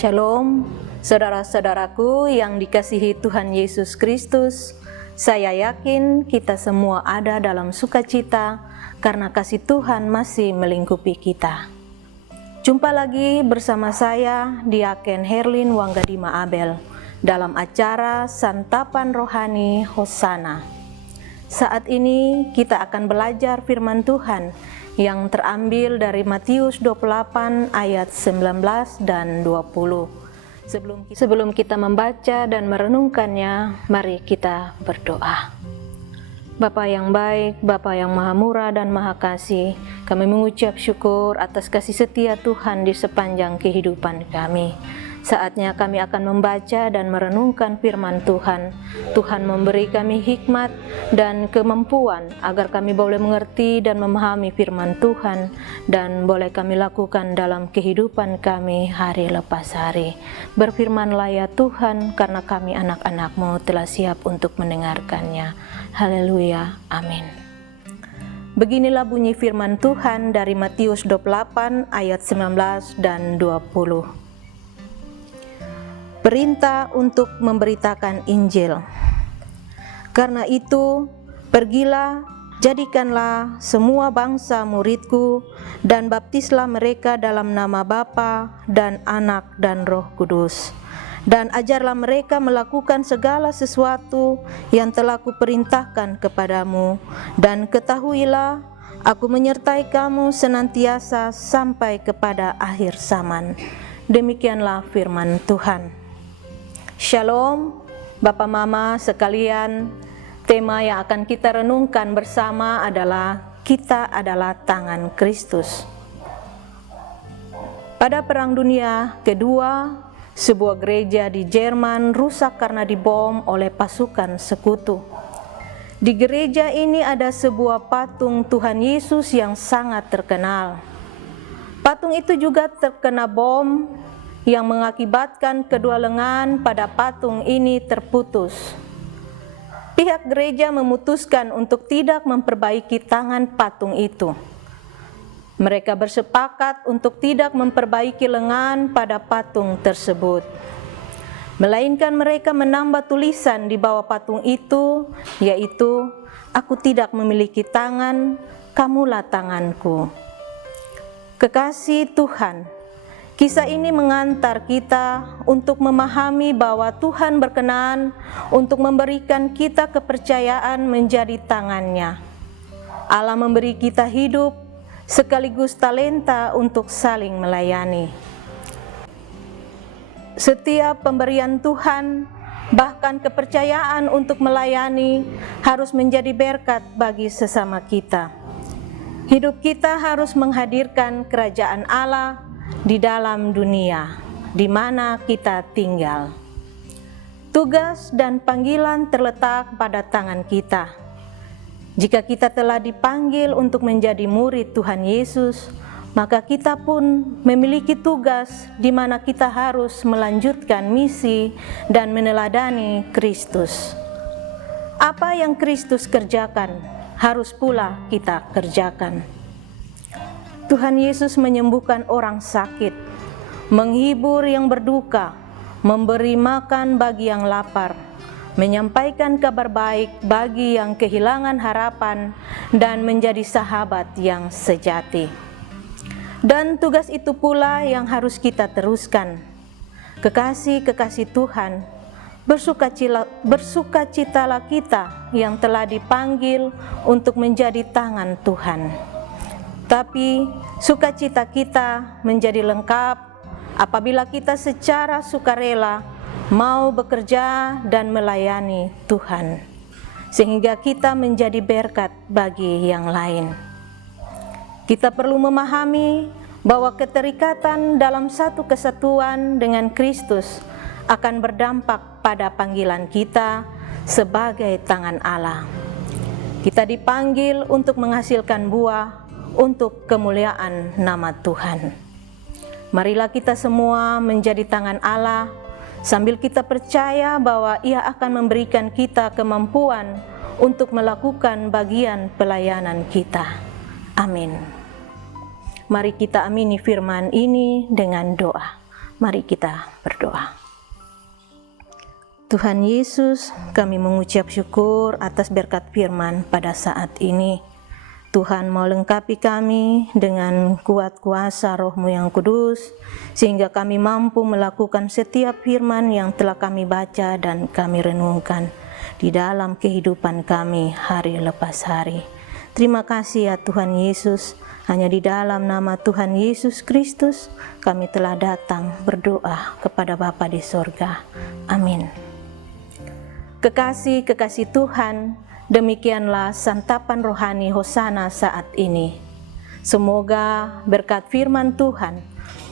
Shalom, saudara-saudaraku yang dikasihi Tuhan Yesus Kristus. Saya yakin kita semua ada dalam sukacita karena kasih Tuhan masih melingkupi kita. Jumpa lagi bersama saya, Diaken Herlin Wanggadima Abel, dalam acara Santapan Rohani Hosana. Saat ini kita akan belajar firman Tuhan yang terambil dari Matius 28 ayat 19 dan 20. Sebelum kita membaca dan merenungkannya, mari kita berdoa. Bapa yang baik, Bapa yang maha murah dan maha kasih, kami mengucap syukur atas kasih setia Tuhan di sepanjang kehidupan kami. Saatnya kami akan membaca dan merenungkan firman Tuhan. Tuhan memberi kami hikmat dan kemampuan agar kami boleh mengerti dan memahami firman Tuhan dan boleh kami lakukan dalam kehidupan kami hari lepas hari. Berfirmanlah ya Tuhan, karena kami anak-anak-Mu telah siap untuk mendengarkannya. Haleluya, amin. Beginilah bunyi firman Tuhan dari Matius 28 ayat 19 dan 20. Perintah untuk memberitakan Injil. Karena itu, pergilah, jadikanlah semua bangsa muridku, dan baptislah mereka dalam nama Bapa dan Anak dan Roh Kudus. Dan ajarlah mereka melakukan segala sesuatu yang telah kuperintahkan kepadamu. Dan ketahuilah, aku menyertai kamu senantiasa sampai kepada akhir zaman. Demikianlah firman Tuhan. Shalom, Bapak Mama sekalian. Tema yang akan kita renungkan bersama adalah kita adalah tangan Kristus. Pada Perang Dunia Kedua, sebuah gereja di Jerman rusak karena dibom oleh pasukan sekutu. Di gereja ini ada sebuah patung Tuhan Yesus yang sangat terkenal. Patung itu juga terkena bom yang mengakibatkan kedua lengan pada patung ini terputus. Pihak gereja memutuskan untuk tidak memperbaiki tangan patung itu. Mereka bersepakat untuk tidak memperbaiki lengan pada patung tersebut, melainkan mereka menambah tulisan di bawah patung itu, yaitu, "Aku tidak memiliki tangan, kamulah tanganku." Kekasih Tuhan, kisah ini mengantar kita untuk memahami bahwa Tuhan berkenan untuk memberikan kita kepercayaan menjadi tangannya. Allah memberi kita hidup sekaligus talenta untuk saling melayani. Setiap pemberian Tuhan, bahkan kepercayaan untuk melayani, harus menjadi berkat bagi sesama kita. Hidup kita harus menghadirkan kerajaan Allah di dalam dunia di mana kita tinggal. Tugas dan panggilan terletak pada tangan kita. Jika kita telah dipanggil untuk menjadi murid Tuhan Yesus, maka kita pun memiliki tugas di mana kita harus melanjutkan misi dan meneladani Kristus. Apa yang Kristus kerjakan, harus pula kita kerjakan. Tuhan Yesus menyembuhkan orang sakit, menghibur yang berduka, memberi makan bagi yang lapar, menyampaikan kabar baik bagi yang kehilangan harapan, dan menjadi sahabat yang sejati. Dan tugas itu pula yang harus kita teruskan. Kekasih-kekasih Tuhan, bersukacitalah kita yang telah dipanggil untuk menjadi tangan Tuhan. Tapi sukacita kita menjadi lengkap apabila kita secara sukarela mau bekerja dan melayani Tuhan, sehingga kita menjadi berkat bagi yang lain. Kita perlu memahami bahwa keterikatan dalam satu kesatuan dengan Kristus akan berdampak pada panggilan kita sebagai tangan Allah. Kita dipanggil untuk menghasilkan buah untuk kemuliaan nama Tuhan. Marilah kita semua menjadi tangan Allah sambil kita percaya bahwa Ia akan memberikan kita kemampuan untuk melakukan bagian pelayanan kita. Amin. Mari kita amini firman ini dengan doa. Mari kita berdoa. Tuhan Yesus, kami mengucap syukur atas berkat firman pada saat ini. Tuhan mau lengkapi kami dengan kuat kuasa Roh-Mu yang kudus, sehingga kami mampu melakukan setiap firman yang telah kami baca dan kami renungkan di dalam kehidupan kami hari lepas hari. Terima kasih ya Tuhan Yesus, hanya di dalam nama Tuhan Yesus Kristus kami telah datang berdoa kepada Bapa di sorga. Amin. Kekasih-kekasih Tuhan, demikianlah santapan rohani Hosana saat ini. Semoga berkat firman Tuhan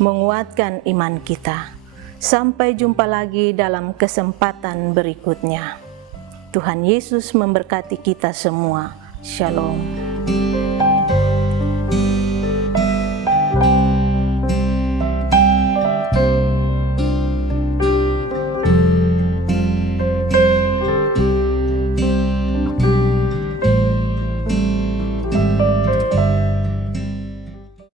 menguatkan iman kita. Sampai jumpa lagi dalam kesempatan berikutnya. Tuhan Yesus memberkati kita semua. Shalom.